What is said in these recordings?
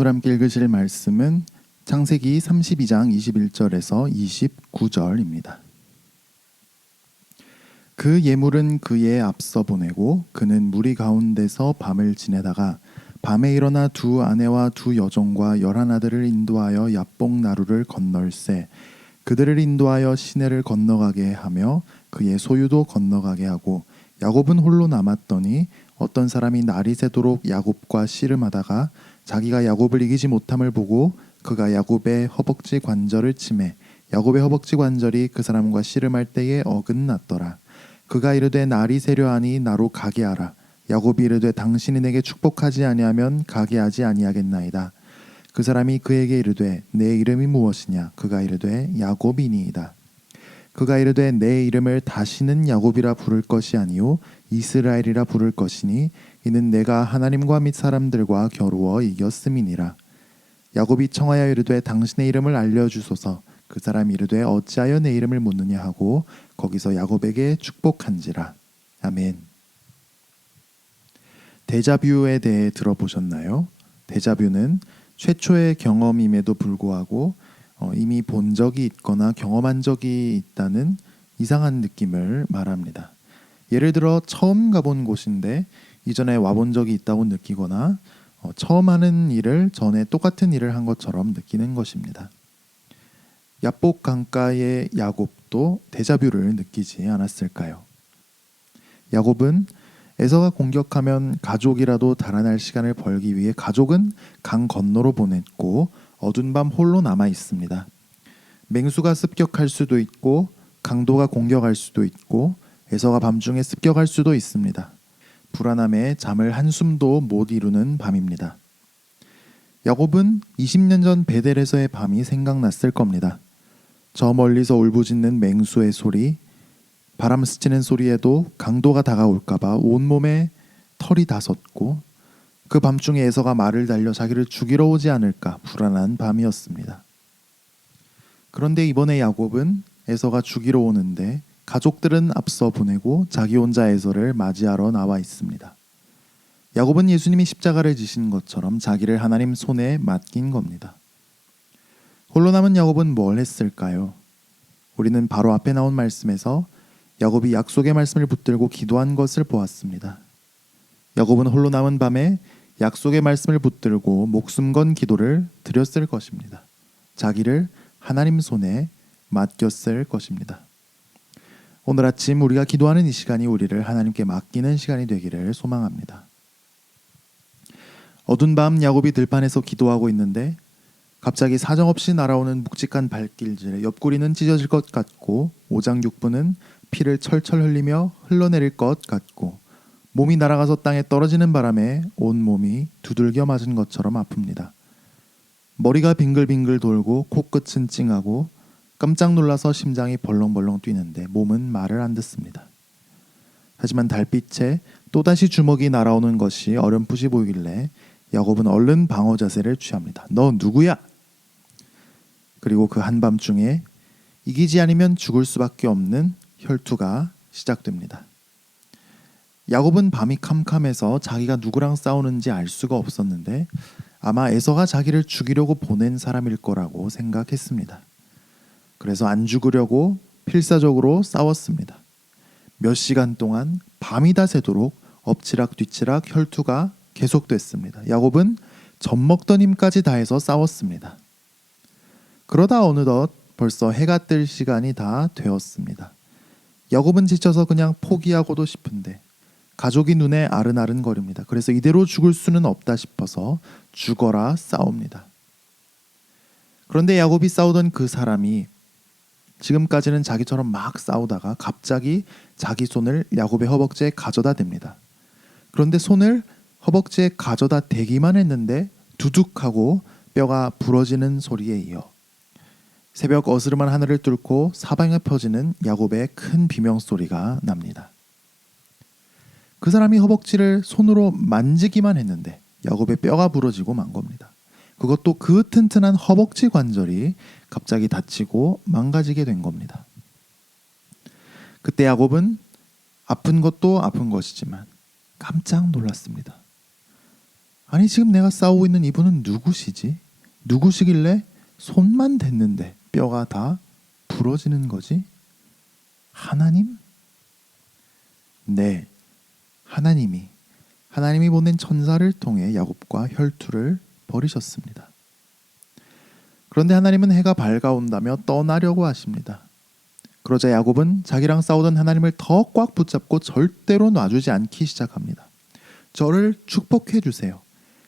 오늘 함께 읽으실 말씀은 창세기 32장 21절에서 29절입니다. 그 예물은 그의 앞서 보내고 그는 무리 가운데서 밤을 지내다가 밤에 일어나 두 아내와 두 여종과 11아들을 인도하여 야복 나루를 건널세 그들을 인도하여 시내를 건너가게 하며 그의 소유도 건너가게 하고 야곱은 홀로 남았더니 어떤 사람이 날이 새도록 야곱과 씨름하다가 자기가 야곱을 이기지 못함을 보고 그가 야곱의 허벅지 관절을 치매 야곱의 허벅지 관절이 그 사람과 씨름할 때에 어긋났더라. 그가 이르되 날이 새려하니 나로 가게 하라. 야곱이 이르되 당신이 내게 축복하지 아니하면 가게 하지 아니하겠나이다. 그 사람이 그에게 이르되 내 이름이 무엇이냐? 그가 이르되 야곱이니이다. 그가 이르되 내 이름을 다시는 야곱이라 부를 것이 아니요 이스라엘이라 부를 것이니 이는 내가 하나님과 및 사람들과 겨루어 이겼음이니라. 야곱이 청하여 이르되 당신의 이름을 알려주소서. 그 사람이 이르되 어찌하여 내 이름을 묻느냐 하고 거기서 야곱에게 축복한지라. 아멘. 데자뷰에 대해 들어보셨나요? 데자뷰는 최초의 경험임에도 불구하고 이미 본 적이 있거나 경험한 적이 있다는 이상한 느낌을 말합니다. 예를 들어 처음 가본 곳인데 이전에 와본 적이 있다고 느끼거나 처음 하는 일을 전에 똑같은 일을 한 것처럼 느끼는 것입니다. 야복 강가의 야곱도 데자뷰를 느끼지 않았을까요? 야곱은 에서가 공격하면 가족이라도 달아날 시간을 벌기 위해 가족은 강 건너로 보냈고 어두운 밤 홀로 남아 있습니다. 맹수가 습격할 수도 있고 강도가 공격할 수도 있고 에서가 밤중에 습격할 수도 있습니다. 불안함에 잠을 한숨도 못 이루는 밤입니다. 야곱은 20년 전 베델에서의 밤이 생각났을 겁니다. 저 멀리서 울부짖는 맹수의 소리, 바람 스치는 소리에도 강도가 다가올까봐 온몸에 털이 다 섰고 그 밤중에 에서가 말을 달려 자기를 죽이러 오지 않을까 불안한 밤이었습니다. 그런데 이번에 야곱은 에서가 죽이러 오는데 가족들은 앞서 보내고 자기 혼자 에서를 맞이하러 나와 있습니다. 야곱은 예수님이 십자가를 지신 것처럼 자기를 하나님 손에 맡긴 겁니다. 홀로 남은 야곱은 뭘 했을까요? 우리는 바로 앞에 나온 말씀에서 야곱이 약속의 말씀을 붙들고 기도한 것을 보았습니다. 야곱은 홀로 남은 밤에 약속의 말씀을 붙들고 목숨 건 기도를 드렸을 것입니다. 자기를 하나님 손에 맡겼을 것입니다. 오늘 아침 우리가 기도하는 이 시간이 우리를 하나님께 맡기는 시간이 되기를 소망합니다. 어두운 밤 야곱이 들판에서 기도하고 있는데 갑자기 사정없이 날아오는 묵직한 발길질에 옆구리는 찢어질 것 같고 오장육부는 피를 철철 흘리며 흘러내릴 것 같고 몸이 날아가서 땅에 떨어지는 바람에 온몸이 두들겨 맞은 것처럼 아픕니다. 머리가 빙글빙글 돌고 코끝은 찡하고 깜짝 놀라서 심장이 벌렁벌렁 뛰는데 몸은 말을 안 듣습니다. 하지만 달빛에 또다시 주먹이 날아오는 것이 어렴풋이 보이길래 야곱은 얼른 방어 자세를 취합니다. 너 누구야? 그리고 그 한밤중에 이기지 않으면 죽을 수밖에 없는 혈투가 시작됩니다. 야곱은 밤이 캄캄해서 자기가 누구랑 싸우는지 알 수가 없었는데 아마 에서가 자기를 죽이려고 보낸 사람일 거라고 생각했습니다. 그래서 안 죽으려고 필사적으로 싸웠습니다. 몇 시간 동안 밤이 다 새도록 엎치락 뒤치락 혈투가 계속됐습니다. 야곱은 젖먹던 힘까지 다해서 싸웠습니다. 그러다 어느덧 벌써 해가 뜰 시간이 다 되었습니다. 야곱은 지쳐서 그냥 포기하고도 싶은데 가족이 눈에 아른아른거립니다. 그래서 이대로 죽을 수는 없다 싶어서 죽어라 싸웁니다. 그런데 야곱이 싸우던 그 사람이 지금까지는 자기처럼 막 싸우다가 갑자기 자기 손을 야곱의 허벅지에 가져다 댑니다. 그런데 손을 허벅지에 가져다 대기만 했는데 두둑하고 뼈가 부러지는 소리에 이어 새벽 어스름한 하늘을 뚫고 사방에 퍼지는 야곱의 큰 비명소리가 납니다. 그 사람이 허벅지를 손으로 만지기만 했는데 야곱의 뼈가 부러지고 만 겁니다. 그것도 그 튼튼한 허벅지 관절이 갑자기 다치고 망가지게 된 겁니다. 그때 야곱은 아픈 것도 아픈 것이지만 깜짝 놀랐습니다. 아니 지금 내가 싸우고 있는 이분은 누구시지? 누구시길래 손만 댔는데 뼈가 다 부러지는 거지? 하나님? 네, 하나님이 보낸 천사를 통해 야곱과 혈투를 벌이셨습니다. 그런데 하나님은 해가 밝아온다며 떠나려고 하십니다. 그러자 야곱은 자기랑 싸우던 하나님을 더 꽉 붙잡고 절대로 놔주지 않기 시작합니다. 저를 축복해 주세요.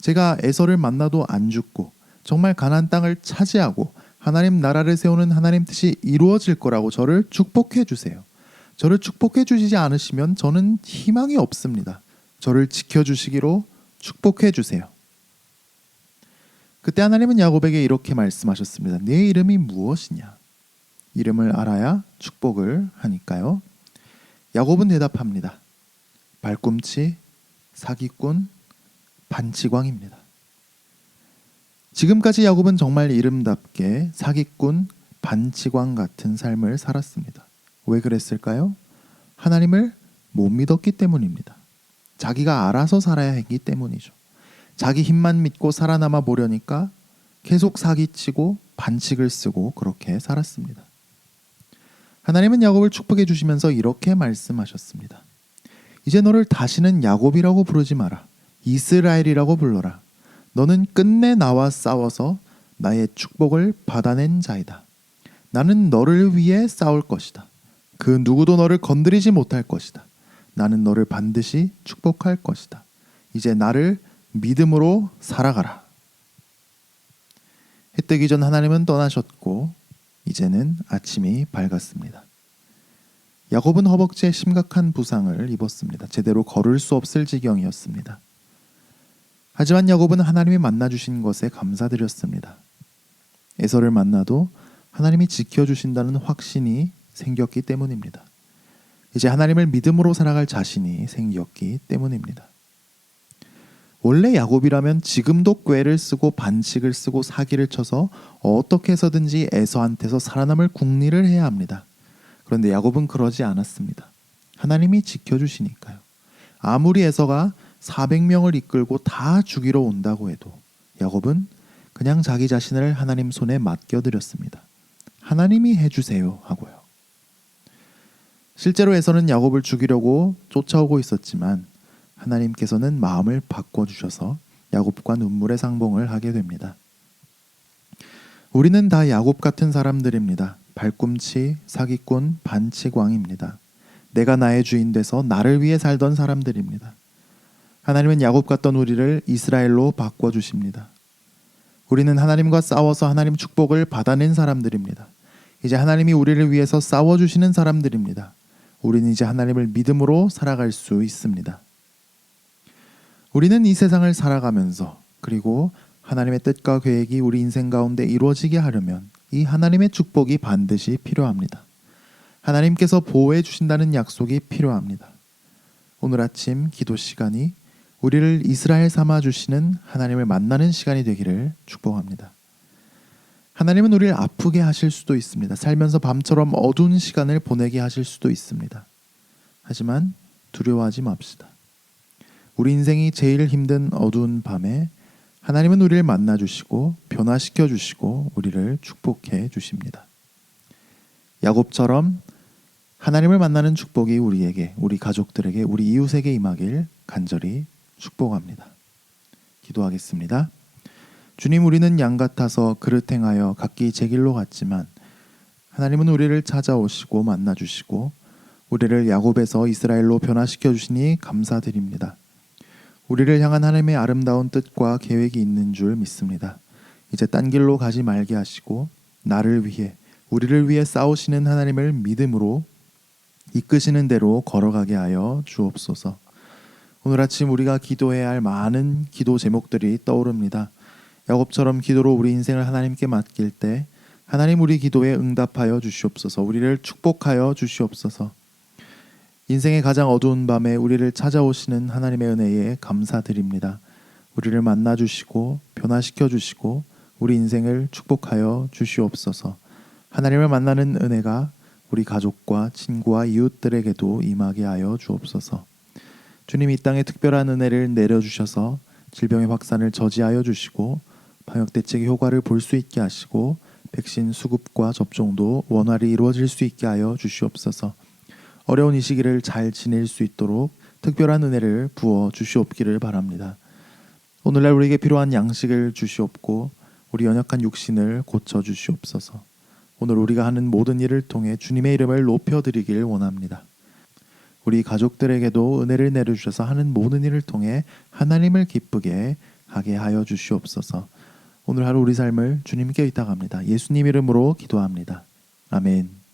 제가 에서를 만나도 안 죽고 정말 가나안 땅을 차지하고 하나님 나라를 세우는 하나님 뜻이 이루어질 거라고 저를 축복해 주세요. 저를 축복해 주시지 않으시면 저는 희망이 없습니다. 저를 지켜주시기로 축복해 주세요. 그때 하나님은 야곱에게 이렇게 말씀하셨습니다. 네 이름이 무엇이냐? 이름을 알아야 축복을 하니까요. 야곱은 대답합니다. 발꿈치, 사기꾼, 반치광입니다. 지금까지 야곱은 정말 이름답게 사기꾼, 반치광 같은 삶을 살았습니다. 왜 그랬을까요? 하나님을 못 믿었기 때문입니다. 자기가 알아서 살아야 했기 때문이죠. 자기 힘만 믿고 살아남아 보려니까 계속 사기치고 반칙을 쓰고 그렇게 살았습니다. 하나님은 야곱을 축복해 주시면서 이렇게 말씀하셨습니다. 이제 너를 다시는 야곱이라고 부르지 마라. 이스라엘이라고 불러라. 너는 끝내 나와 싸워서 나의 축복을 받아낸 자이다. 나는 너를 위해 싸울 것이다. 그 누구도 너를 건드리지 못할 것이다. 나는 너를 반드시 축복할 것이다. 이제 나를 믿음으로 살아가라. 해 뜨기 전 하나님은 떠나셨고 이제는 아침이 밝았습니다. 야곱은 허벅지에 심각한 부상을 입었습니다. 제대로 걸을 수 없을 지경이었습니다. 하지만 야곱은 하나님이 만나주신 것에 감사드렸습니다. 에서를 만나도 하나님이 지켜주신다는 확신이 생겼기 때문입니다. 이제 하나님을 믿음으로 살아갈 자신이 생겼기 때문입니다. 원래 야곱이라면 지금도 꾀를 쓰고 반칙을 쓰고 사기를 쳐서 어떻게 해서든지 에서한테서 살아남을 궁리를 해야 합니다. 그런데 야곱은 그러지 않았습니다. 하나님이 지켜주시니까요. 아무리 에서가 400명을 이끌고 다 죽이러 온다고 해도 야곱은 그냥 자기 자신을 하나님 손에 맡겨드렸습니다. 하나님이 해주세요 하고요. 실제로 에서는 야곱을 죽이려고 쫓아오고 있었지만 하나님께서는 마음을 바꿔주셔서 야곱과 눈물의 상봉을 하게 됩니다. 우리는 다 야곱 같은 사람들입니다. 발꿈치, 사기꾼, 반치광입니다. 내가 나의 주인 돼서 나를 위해 살던 사람들입니다. 하나님은 야곱 같던 우리를 이스라엘로 바꿔주십니다. 우리는 하나님과 싸워서 하나님 축복을 받아낸 사람들입니다. 이제 하나님이 우리를 위해서 싸워주시는 사람들입니다. 우리는 이제 하나님을 믿음으로 살아갈 수 있습니다. 우리는 이 세상을 살아가면서 그리고 하나님의 뜻과 계획이 우리 인생 가운데 이루어지게 하려면 이 하나님의 축복이 반드시 필요합니다. 하나님께서 보호해 주신다는 약속이 필요합니다. 오늘 아침 기도 시간이 우리를 이스라엘 삼아 주시는 하나님을 만나는 시간이 되기를 축복합니다. 하나님은 우리를 아프게 하실 수도 있습니다. 살면서 밤처럼 어두운 시간을 보내게 하실 수도 있습니다. 하지만 두려워하지 맙시다. 우리 인생이 제일 힘든 어두운 밤에 하나님은 우리를 만나 주시고 변화시켜 주시고 우리를 축복해 주십니다. 야곱처럼 하나님을 만나는 축복이 우리에게, 우리 가족들에게, 우리 이웃에게 임하길 간절히 축복합니다. 기도하겠습니다. 주님, 우리는 양 같아서 그릇 행하여 각기 제 길로 갔지만 하나님은 우리를 찾아오시고 만나 주시고 우리를 야곱에서 이스라엘로 변화시켜 주시니 감사드립니다. 우리를 향한 하나님의 아름다운 뜻과 계획이 있는 줄 믿습니다. 이제 딴 길로 가지 말게 하시고 나를 위해, 우리를 위해 싸우시는 하나님을 믿음으로 이끄시는 대로 걸어가게 하여 주옵소서. 오늘 아침 우리가 기도해야 할 많은 기도 제목들이 떠오릅니다. 야곱처럼 기도로 우리 인생을 하나님께 맡길 때 하나님 우리 기도에 응답하여 주시옵소서. 우리를 축복하여 주시옵소서. 인생의 가장 어두운 밤에 우리를 찾아오시는 하나님의 은혜에 감사드립니다. 우리를 만나 주시고 변화시켜 주시고 우리 인생을 축복하여 주시옵소서. 하나님을 만나는 은혜가 우리 가족과 친구와 이웃들에게도 임하게 하여 주옵소서. 주님, 이 땅에 특별한 은혜를 내려주셔서 질병의 확산을 저지하여 주시고 방역 대책의 효과를 볼 수 있게 하시고 백신 수급과 접종도 원활히 이루어질 수 있게 하여 주시옵소서. 어려운 이 시기를 잘 지낼 수 있도록 특별한 은혜를 부어 주시옵기를 바랍니다. 오늘날 우리에게 필요한 양식을 주시옵고 우리 연약한 육신을 고쳐 주시옵소서. 오늘 우리가 하는 모든 일을 통해 주님의 이름을 높여드리길 원합니다. 우리 가족들에게도 은혜를 내려주셔서 하는 모든 일을 통해 하나님을 기쁘게 하게 하여 주시옵소서. 오늘 하루 우리 삶을 주님께 의탁합니다. 예수님 이름으로 기도합니다. 아멘.